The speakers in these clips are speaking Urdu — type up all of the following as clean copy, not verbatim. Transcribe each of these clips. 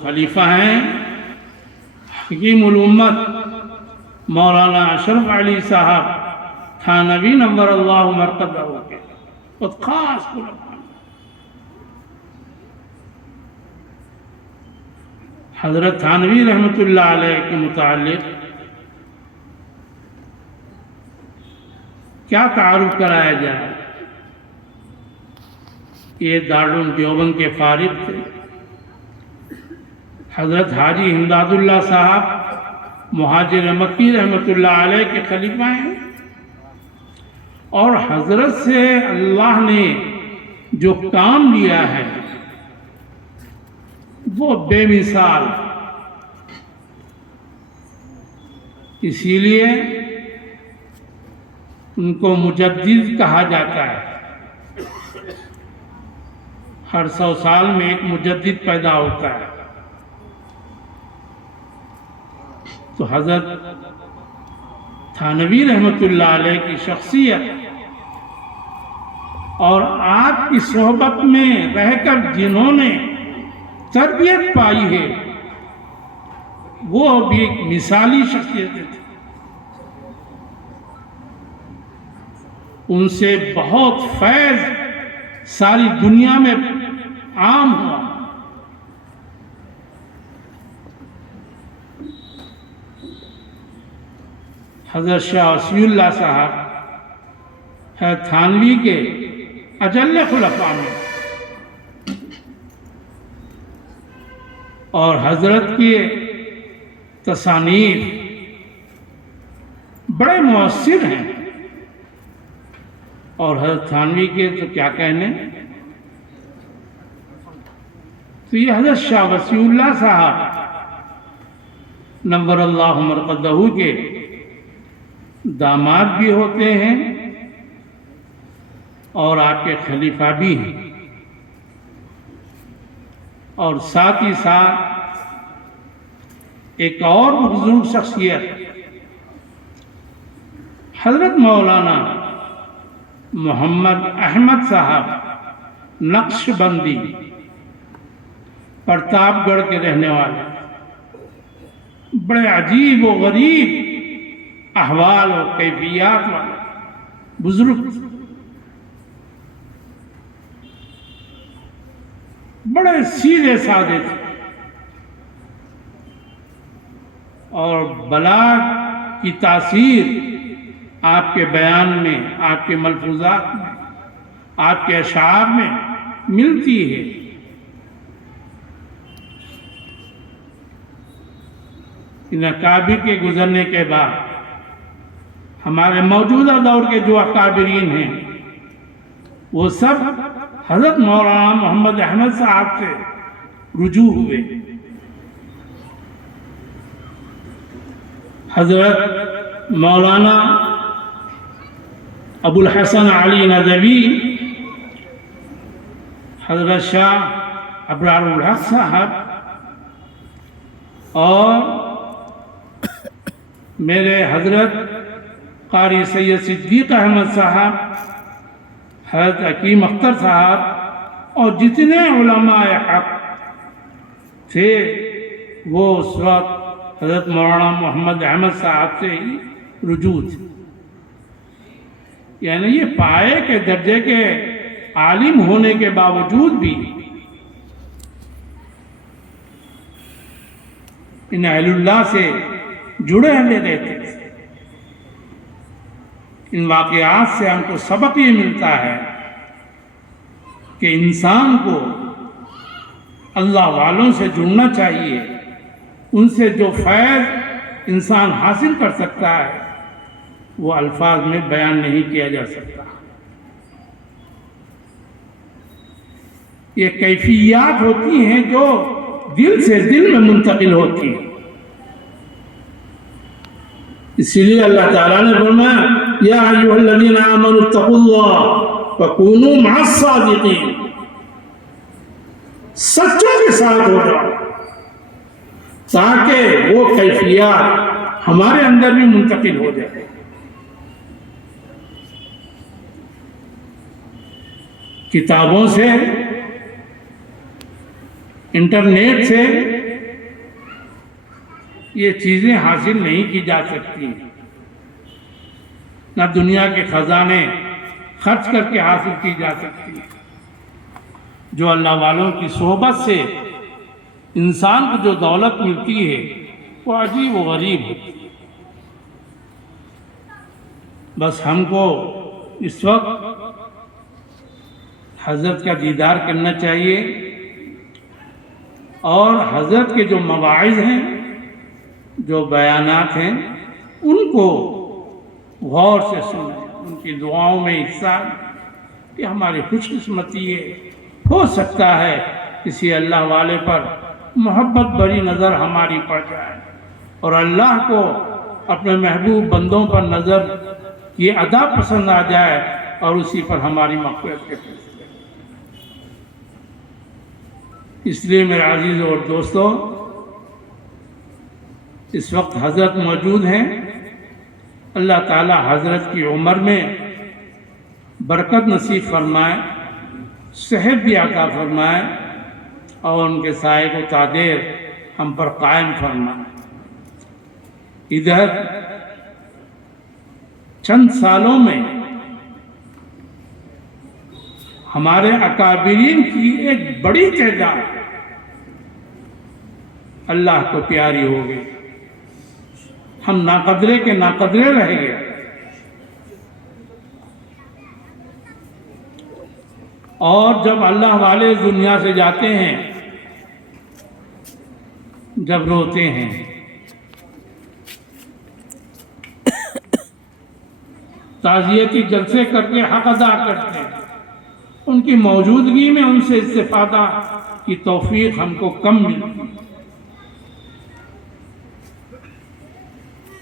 خلیفہ ہیں حکیم الامت مولانا اشرف علی صاحب تھانوی نور اللہ مرقدہ کے بہت خاص علماء حضرت تھانوی رحمۃ اللہ علیہ کے متعلق کیا تعارف کرایا جائے؟ یہ دارالعلوم دیوبند کے فارغ تھے۔ حضرت حاجی امداد اللہ صاحب مہاجر مکی رحمۃ اللہ علیہ کے خلیفہ ہیں، اور حضرت سے اللہ نے جو کام لیا ہے وہ بے مثال، اسی لیے ان کو مجدد کہا جاتا ہے۔ ہر 100 سال میں ایک مجدد پیدا ہوتا ہے۔ تو حضرت تھانوی رحمۃ اللہ علیہ کی شخصیت اور آپ کی صحبت میں رہ کر جنہوں نے تربیت پائی ہے وہ بھی ایک مثالی شخصیتیں تھیں۔ ان سے بہت فیض ساری دنیا میں عام ہوا۔ حضرت شاہ وصی اللہ صاحب ہے تھانوی کے اجل خلفاء میں، اور حضرت کی تصانیف بڑے مؤثر ہیں، اور حضرت تھانوی کے تو کیا کہنے۔ تو یہ حضرت شاہ وصی اللہ صاحب نور اللہ مرقدہ کے داماد بھی ہوتے ہیں اور آپ کے خلیفہ بھی ہیں، اور ساتھ ہی ساتھ ایک اور بزرگ شخصیت حضرت مولانا محمد احمد صاحب نقش بندی پرتاپ گڑھ کے رہنے والے، بڑے عجیب و غریب احوال و کیفیات والے بزرگ، بڑے سیدھے سادے تھے، اور بلاغ کی تاثیر آپ کے بیان میں، آپ کے ملفوظات میں، آپ کے اشعار میں ملتی ہے۔ ان اکابر کے گزرنے کے بعد ہمارے موجودہ دور کے جو اکابرین ہیں وہ سب حضرت مولانا محمد احمد صاحب سے رجوع ہوئے۔ حضرت مولانا ابو الحسن علی ندوی، حضرت شاہ ابرار الحق صاحب، اور میرے حضرت قاری سید صدیق احمد صاحب، حضرت حکیم اختر صاحب، اور جتنے علماء حق تھے وہ اس وقت حضرت مولانا محمد احمد صاحب سے ہی رجوع تھے۔ یعنی یہ پائے کے درجے کے عالم ہونے کے باوجود بھی ان اہل اللہ سے جڑے ہوئے رہتے تھے۔ ان واقعات سے ہم کو سبق یہ ملتا ہے کہ انسان کو اللہ والوں سے جڑنا چاہیے، ان سے جو فیض انسان حاصل کر سکتا ہے وہ الفاظ میں بیان نہیں کیا جا سکتا۔ یہ کیفیات ہوتی ہیں جو دل سے دل میں منتقل ہوتی ہیں۔ اسی لیے اللہ تعالیٰ نے فرمایا یا ایھا الذین آمنوا اتقوا اللہ وکونوا مع الصادقین، سچوں کے ساتھ ہو جاؤ تاکہ وہ کیفیات ہمارے اندر بھی منتقل ہو جائے۔ کتابوں سے، انٹرنیٹ سے یہ چیزیں حاصل نہیں کی جا سکتی، نہ دنیا کے خزانے خرچ کر کے حاصل کی جا سکتی۔ جو اللہ والوں کی صحبت سے انسان کو جو دولت ملتی ہے وہ عجیب و غریب ہوتی ہے۔ بس ہم کو اس وقت حضرت کا دیدار کرنا چاہیے اور حضرت کے جو مواعظ ہیں، جو بیانات ہیں، ان کو غور سے سنیں، ان کی دعاؤں میں حصہ کہ ہماری خوش قسمتی ہے، ہو سکتا ہے کسی اللہ والے پر محبت بری نظر ہماری پڑ جائے اور اللہ کو اپنے محبوب بندوں پر نظر یہ ادا پسند آ جائے اور اسی پر ہماری مغفرت کے فیصلے۔ اس لیے میرے عزیزوں اور دوستوں، اس وقت حضرت موجود ہیں، اللہ تعالی حضرت کی عمر میں برکت نصیب فرمائے، صحت بھی عطا فرمائے اور ان کے سائے کو تادیر ہم پر قائم فرمائے۔ ادھر چند سالوں میں ہمارے اکابرین کی ایک بڑی تعداد اللہ کو پیاری ہو گئی، ہم ناقدرے کے ناقدرے رہ گئے۔ اور جب اللہ والے دنیا سے جاتے ہیں، جب روتے ہیں، تعزیتی جلسے کر کے حق ادا کرتے ہیں، ان کی موجودگی میں ان سے استفادہ کی توفیق ہم کو کم ملتی۔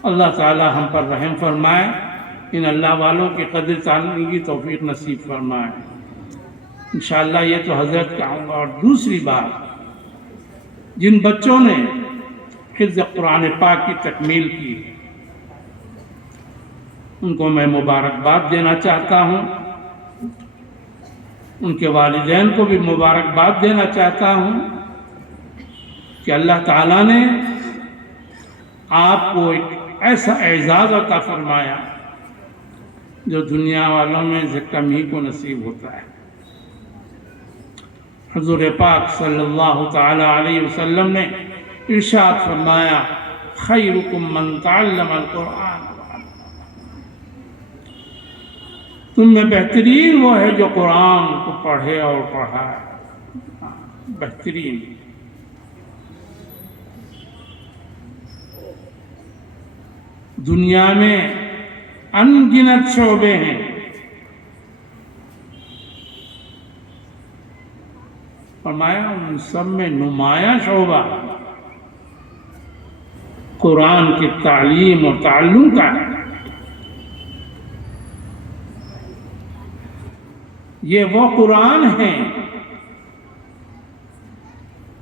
اللہ تعالی ہم پر رحم فرمائے، ان اللہ والوں کی قدر جاننے کی توفیق نصیب فرمائے۔ انشاءاللہ یہ تو حضرت کہوں گا۔ اور دوسری بات، جن بچوں نے حفظ قرآن پاک کی تکمیل کی، ان کو میں مبارکباد دینا چاہتا ہوں، ان کے والدین کو بھی مبارکباد دینا چاہتا ہوں کہ اللہ تعالیٰ نے آپ کو ایک ایسا اعزاز عطا فرمایا جو دنیا والوں میں سے کم ہی کو نصیب ہوتا ہے۔ حضور پاک صلی اللہ تعالی علیہ وسلم نے ارشاد فرمایا، خیرکم من تعلم القرآن، تم میں بہترین وہ ہے جو قرآن کو پڑھے اور پڑھائے۔ بہترین۔ دنیا میں ان گنت شعبے ہیں، فرمایا ان سب میں نمایاں شعبہ قرآن کی تعلیم اور تعلم کا ہے۔ یہ وہ قرآن ہے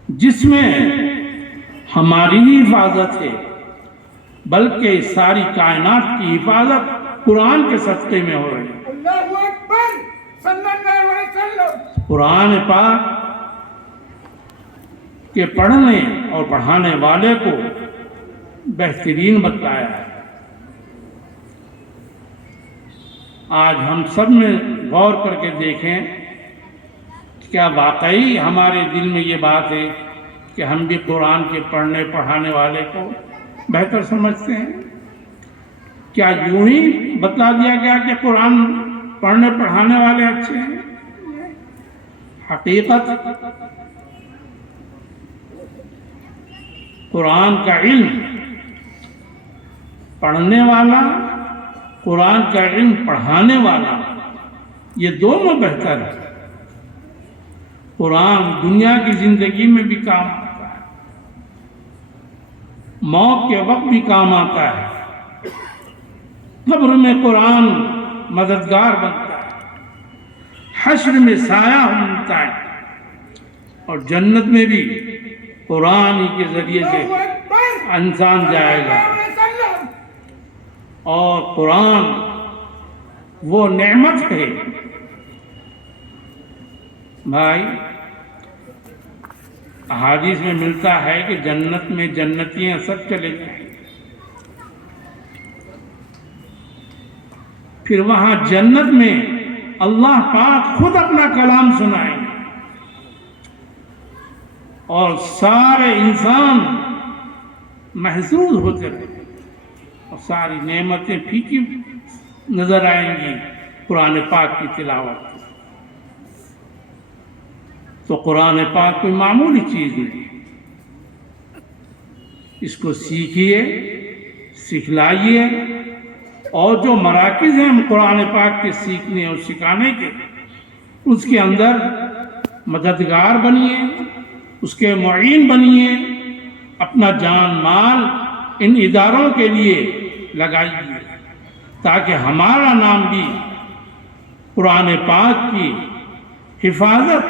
جس میں ہماری ہی حفاظت ہے، بلکہ ساری کائنات کی حفاظت قرآن کے صدقے میں ہو رہی ہے۔ اللہ اکبر صلی اللہ علیہ وسلم۔ قرآن پاک کے پڑھنے اور پڑھانے والے کو بہترین بتلایا ہے۔ آج ہم سب میں غور کر کے دیکھیں، کیا واقعی ہمارے دل میں یہ بات ہے کہ ہم بھی قرآن کے پڑھنے پڑھانے والے کو بہتر سمجھتے ہیں؟ کیا یوں ہی بتلا دیا گیا کہ قرآن پڑھنے پڑھانے والے اچھے ہیں؟ حقیقت قرآن کا علم پڑھنے والا، قرآن کا علم پڑھانے والا، یہ دونوں بہتر ہے۔ قرآن دنیا کی زندگی میں بھی کام آتا ہے، موت کے وقت بھی کام آتا ہے، قبر میں قرآن مددگار بنتا ہے، حشر میں سایہ بنتا ہے، اور جنت میں بھی قرآن کے ذریعے سے انسان جائے گا۔ اور قرآن وہ نعمت ہے بھائی، احادیث میں ملتا ہے کہ جنت میں جنتیاں سب چلے جائیں، پھر وہاں جنت میں اللہ پاک خود اپنا کلام سنائیں گے اور سارے انسان محظوظ ہوتے رہیں گے اور ساری نعمتیں پھیکی نظر آئیں گی قرآن پاک کی تلاوت۔ تو قرآن پاک کوئی معمولی چیز نہیں، اس کو سیکھیے، سکھلائیے، اور جو مراکز ہیں قرآن پاک کے سیکھنے اور سکھانے کے، اس کے اندر مددگار بنیے، اس کے معین بنیے، اپنا جان مال ان اداروں کے لیے لگائیے تاکہ ہمارا نام بھی قرآن پاک کی حفاظت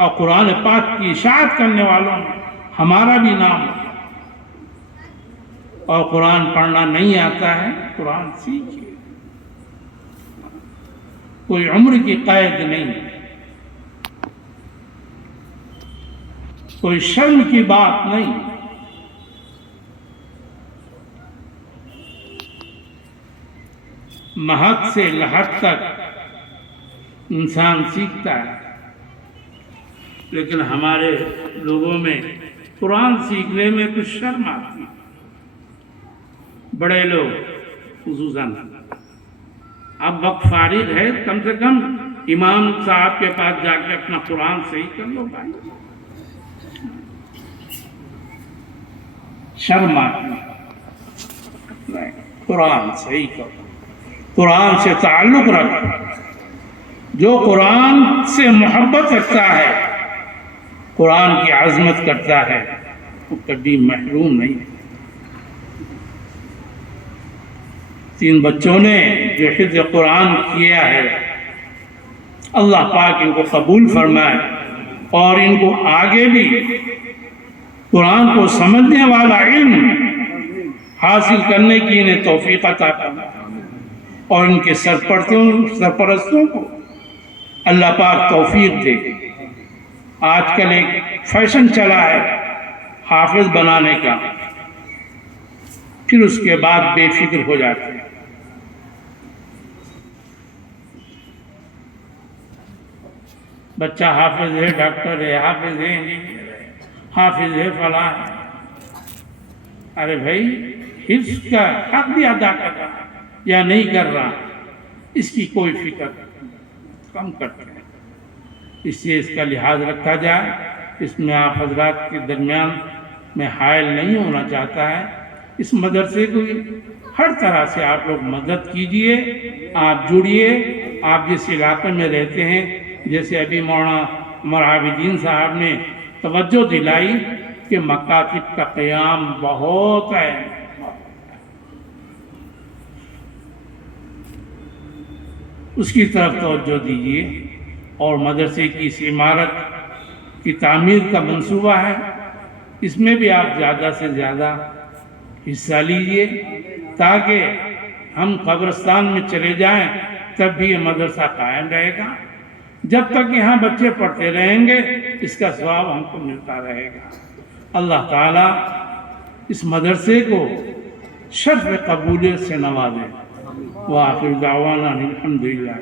اور قرآن پاک کی اشاعت کرنے والوں میں ہمارا بھی نام ہو۔ اور قرآن پڑھنا نہیں آتا ہے، قرآن سیکھیے، کوئی عمر کی قید نہیں، کوئی شرم کی بات نہیں۔ مہک سے لحد تک انسان سیکھتا ہے، لیکن ہمارے لوگوں میں قرآن سیکھنے میں کچھ شرم آتی ہے۔ بڑے لوگ خصوصاً اب وقت فارغ ہے، کم سے کم امام صاحب کے پاس جا کے اپنا قرآن صحیح کر لو بھائی، شرم آتی ہے۔ قرآن صحیح کرو، قرآن سے تعلق رکھو، جو قرآن سے محبت رکھتا ہے، قرآن کی عظمت کرتا ہے، وہ کبھی محروم نہیں۔ 3 بچوں نے جو حفظ قرآن کیا ہے، اللہ پاک ان کو قبول فرمائے اور ان کو آگے بھی قرآن کو سمجھنے والا علم حاصل کرنے کی انہیں توفیق عطا فرمائے، اور ان کے سرپرستوں کو اللہ پاک توفیق دے۔ آج کل ایک فیشن چلا ہے حافظ بنانے کا، پھر اس کے بعد بے فکر ہو جاتے ہیں۔ بچہ حافظ ہے، ڈاکٹر ہے، حافظ ہے، انجینئر ہے، حافظ ہے، فلاں ہے۔ ارے بھائی، حفظ کا حق بھی ادا کر رہا یا نہیں کر رہا، اس کی کوئی فکر کم کرتے ہیں۔ اس سے اس کا لحاظ رکھا جائے۔ اس میں آپ حضرات کے درمیان میں حائل نہیں ہونا چاہتا ہے۔ اس مدرسے کو ہر طرح سے آپ لوگ مدد کیجئے، آپ جڑیے۔ آپ جس علاقے میں رہتے ہیں، جیسے ابھی مولانا عمر عابدین صاحب نے توجہ دلائی کہ مکاتب کا قیام بہت ہے، اس کی طرف توجہ دیجیے، اور مدرسے کی اس عمارت کی تعمیر کا منصوبہ ہے، اس میں بھی آپ زیادہ سے زیادہ حصہ لیجیے تاکہ ہم قبرستان میں چلے جائیں تب بھی یہ مدرسہ قائم رہے گا۔ جب تک یہاں بچے پڑھتے رہیں گے، اس کا ثواب ہم کو ملتا رہے گا۔ اللہ تعالیٰ اس مدرسے کو شرف قبولیت سے نوازے۔ وآخر دعوانا الحمدللہ۔